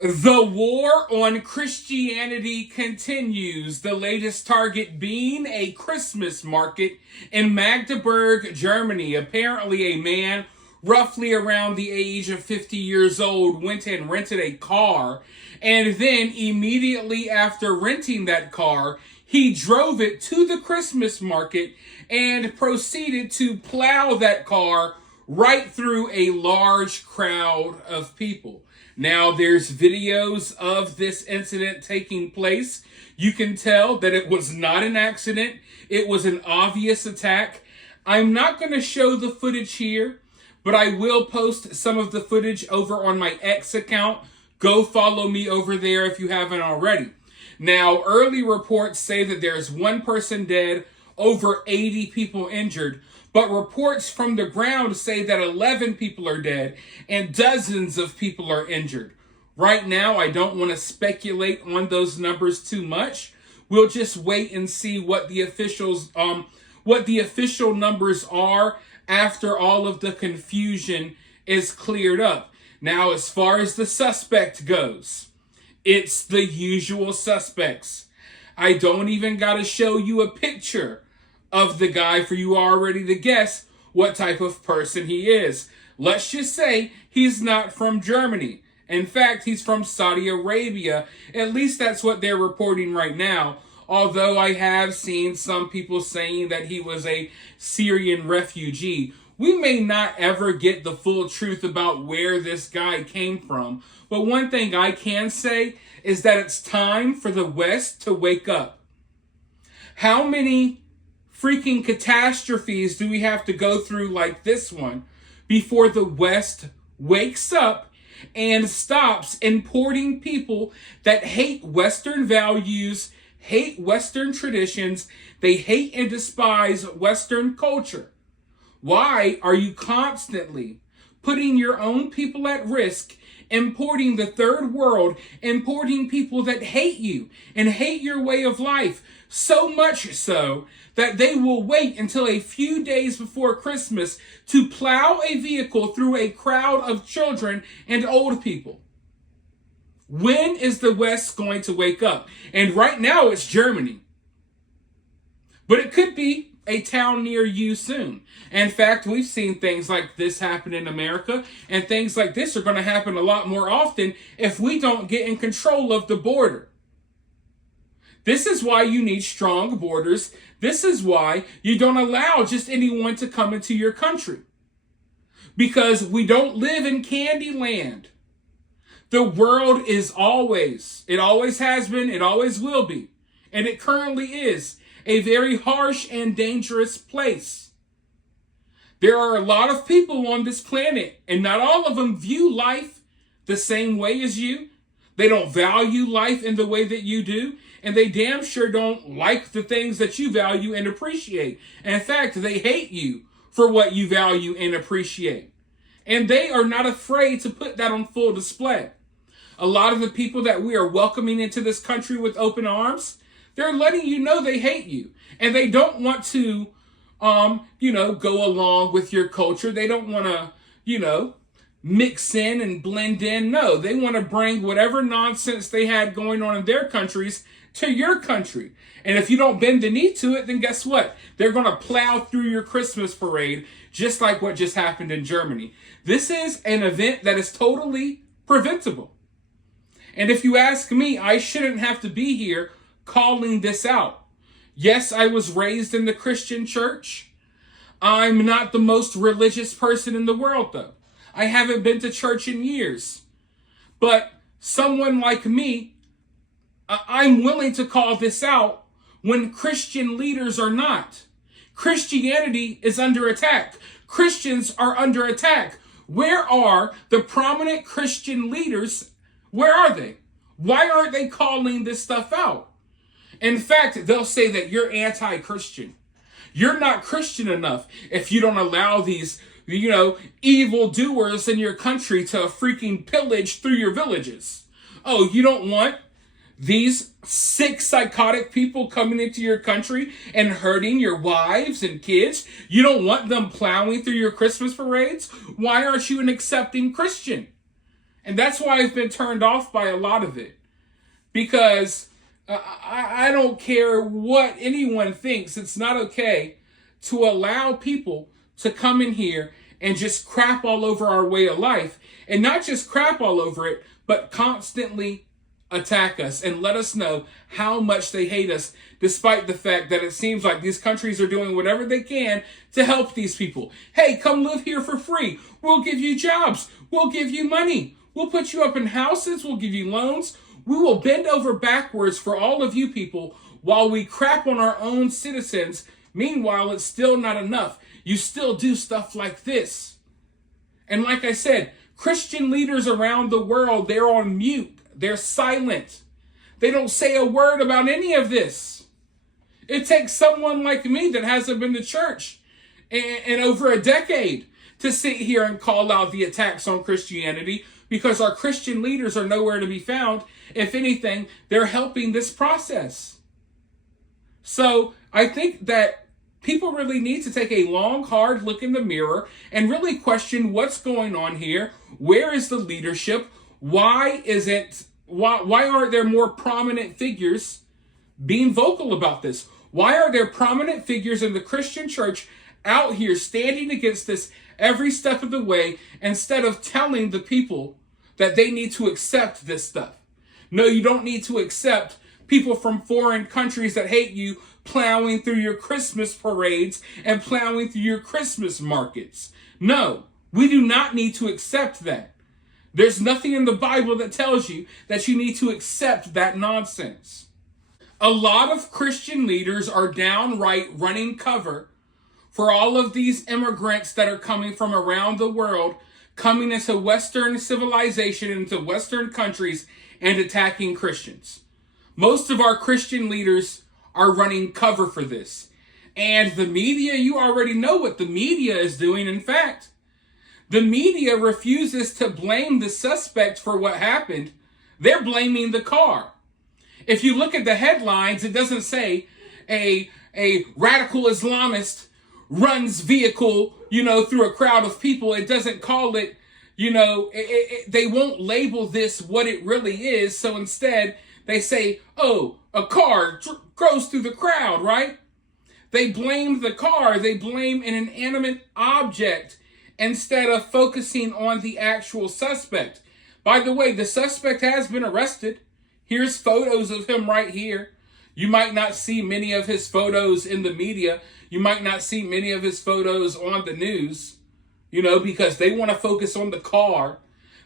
The war on Christianity continues, the latest target being a Christmas market in Magdeburg, Germany. Apparently, a man roughly around the age of 50 years old went and rented a car, and then immediately after renting that car, he drove it to the Christmas market and proceeded to plow that car right through a large crowd of people. Now, there's videos of this incident taking place. You can tell that it was not an accident. It was an obvious attack. I'm not going to show the footage here, but I will post some of the footage over on my X account. Go follow me over there if you haven't already. Now, early reports say that there's one person dead, over 80 people injured, but reports from the ground say that 11 people are dead and dozens of people are injured. Right now, I don't want to speculate on those numbers too much. We'll just wait and see what the official numbers are after all of the confusion is cleared up. Now, as far as the suspect goes, it's the usual suspects. I don't even got to show you a picture of the guy for you already to guess what type of person he is. Let's just say he's not from Germany. In fact, he's from Saudi Arabia. At least that's what they're reporting right now. Although I have seen some people saying that he was a Syrian refugee. We may not ever get the full truth about where this guy came from. But one thing I can say is that it's time for the West to wake up. How many freaking catastrophes do we have to go through like this one before the West wakes up and stops importing people that hate Western values, hate Western traditions, they hate and despise Western culture? Why are you constantly putting your own people at risk, importing the third world, importing people that hate you and hate your way of life, so much so that they will wait until a few days before Christmas to plow a vehicle through a crowd of children and old people? When is the West going to wake up? And right now it's Germany. But it could be a town near you soon. In fact, we've seen things like this happen in America, and things like this are going to happen a lot more often if we don't get in control of the border. This is why you need strong borders. This is why you don't allow just anyone to come into your country. Because we don't live in Candyland. The world is always, it always has been, it always will be, and it currently is a very harsh and dangerous place. There are a lot of people on this planet, and not all of them view life the same way as you. They don't value life in the way that you do, and they damn sure don't like the things that you value and appreciate. And in fact, they hate you for what you value and appreciate. And they are not afraid to put that on full display. A lot of the people that we are welcoming into this country with open arms, they're letting you know they hate you. And they don't want to, go along with your culture. They don't want to, mix in and blend in. No, they want to bring whatever nonsense they had going on in their countries to your country. And if you don't bend the knee to it, then guess what? They're going to plow through your Christmas parade, just like what just happened in Germany. This is an event that is totally preventable. And if you ask me, I shouldn't have to be here calling this out. Yes, I was raised in the Christian church. I'm not the most religious person in the world, though. I haven't been to church in years. But someone like me, I'm willing to call this out when Christian leaders are not. Christianity is under attack. Christians are under attack. Where are the prominent Christian leaders? Where are they? Why aren't they calling this stuff out? In fact, they'll say that you're anti-Christian. You're not Christian enough if you don't allow these, evil doers in your country to freaking pillage through your villages. Oh, you don't want these sick, psychotic people coming into your country and hurting your wives and kids? You don't want them plowing through your Christmas parades? Why aren't you an accepting Christian? And that's why I've been turned off by a lot of it. Because I don't care what anyone thinks. It's not okay to allow people to come in here and just crap all over our way of life. And not just crap all over it, but constantly attack us and let us know how much they hate us, despite the fact that it seems like these countries are doing whatever they can to help these people. Hey, come live here for free. We'll give you jobs. We'll give you money. We'll put you up in houses. We'll give you loans. We will bend over backwards for all of you people while we crap on our own citizens. Meanwhile, it's still not enough. You still do stuff like this. And like I said, Christian leaders around the world, they're on mute. They're silent. They don't say a word about any of this. It takes someone like me that hasn't been to church in over a decade to sit here and call out the attacks on Christianity, because our Christian leaders are nowhere to be found. If anything, they're helping this process. So I think that people really need to take a long, hard look in the mirror and really question what's going on here. Where is the leadership? Why aren't there more prominent figures being vocal about this? Why are there prominent figures in the Christian church out here standing against this every step of the way, instead of telling the people that they need to accept this stuff? No, you don't need to accept people from foreign countries that hate you plowing through your Christmas parades and plowing through your Christmas markets. No, we do not need to accept that. There's nothing in the Bible that tells you that you need to accept that nonsense. A lot of Christian leaders are downright running cover for all of these immigrants that are coming from around the world, coming into Western civilization, into Western countries, and attacking Christians. Most of our Christian leaders are running cover for this. And the media, you already know what the media is doing. In fact, the media refuses to blame the suspect for what happened. They're blaming the car. If you look at the headlines, it doesn't say a radical Islamist runs vehicle, through a crowd of people. It doesn't call it, they won't label this what it really is. So instead, they say, oh, a car goes through the crowd, right? They blame the car. They blame an inanimate object instead of focusing on the actual suspect. By the way, the suspect has been arrested. Here's photos of him right here. You might not see many of his photos in the media. You might not see many of his photos on the news, because they want to focus on the car.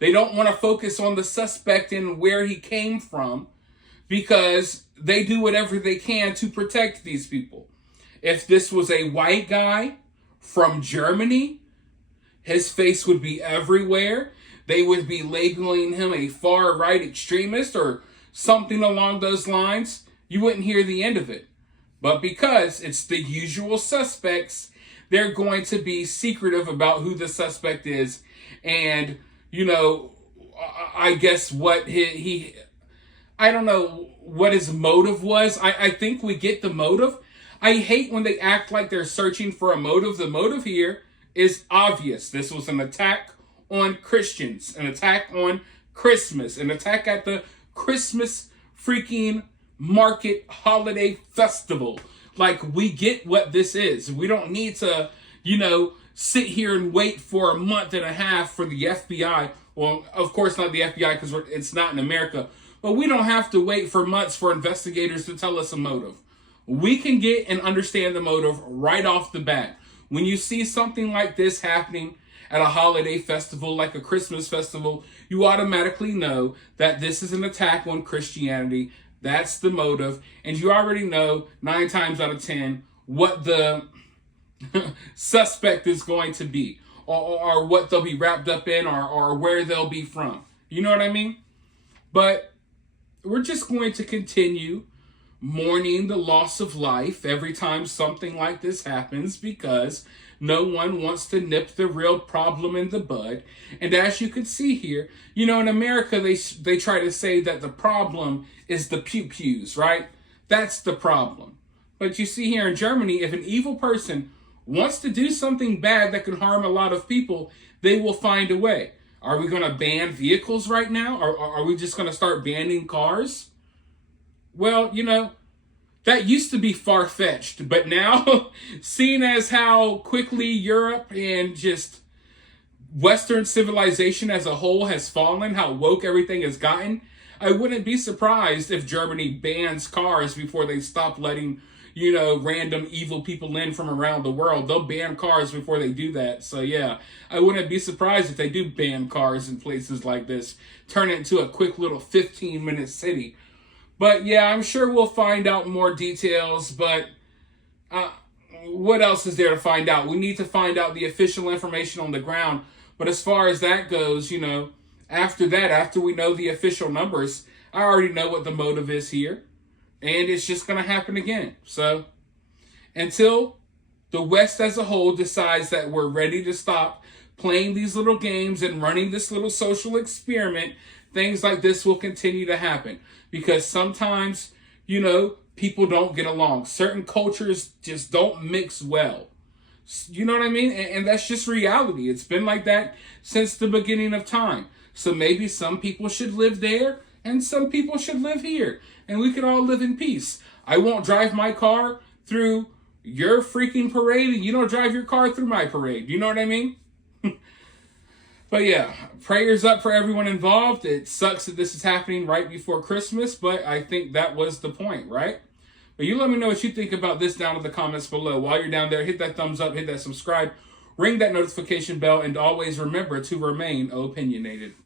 They don't want to focus on the suspect and where he came from, because they do whatever they can to protect these people. If this was a white guy from Germany, his face would be everywhere. They would be labeling him a far-right extremist or something along those lines. You wouldn't hear the end of it. But because it's the usual suspects, they're going to be secretive about who the suspect is. And, I guess what I don't know what his motive was. I think we get the motive. I hate when they act like they're searching for a motive. The motive here is obvious. This was an attack on Christians, an attack on Christmas, an attack at the Christmas freaking market holiday festival. Like, we get what this is. We don't need to, sit here and wait for a month and a half for the FBI. Well, of course not the FBI, because it's not in America. But we don't have to wait for months for investigators to tell us a motive. We can get and understand the motive right off the bat. When you see something like this happening at a holiday festival, like a Christmas festival, you automatically know that this is an attack on Christianity. That's the motive. And you already know 9 times out of 10 what the suspect is going to be, or what they'll be wrapped up in, or where they'll be from. You know what I mean? But we're just going to continue mourning the loss of life every time something like this happens, because no one wants to nip the real problem in the bud. And as you can see here, in America, they try to say that the problem is the pew-pews, right? That's the problem. But you see here in Germany, if an evil person wants to do something bad that can harm a lot of people, they will find a way. Are we going to ban vehicles right now? Or are we just going to start banning cars? Well, that used to be far-fetched, but now, seeing as how quickly Europe and just Western civilization as a whole has fallen, how woke everything has gotten, I wouldn't be surprised if Germany bans cars before they stop letting, random evil people in from around the world. They'll ban cars before they do that. So yeah, I wouldn't be surprised if they do ban cars in places like this, turn it into a quick little 15-minute city. But yeah, I'm sure we'll find out more details, but what else is there to find out? We need to find out the official information on the ground. But as far as that goes, after that, after we know the official numbers, I already know what the motive is here. And it's just going to happen again. So until the West as a whole decides that we're ready to stop playing these little games and running this little social experiment, things like this will continue to happen. Because sometimes, people don't get along. Certain cultures just don't mix well. You know what I mean? And that's just reality. It's been like that since the beginning of time. So maybe some people should live there and some people should live here. And we could all live in peace. I won't drive my car through your freaking parade and you don't drive your car through my parade. You know what I mean? But yeah, prayers up for everyone involved. It sucks that this is happening right before Christmas, but I think that was the point, right? But you let me know what you think about this down in the comments below. While you're down there, hit that thumbs up, hit that subscribe, ring that notification bell, and always remember to remain opinionated.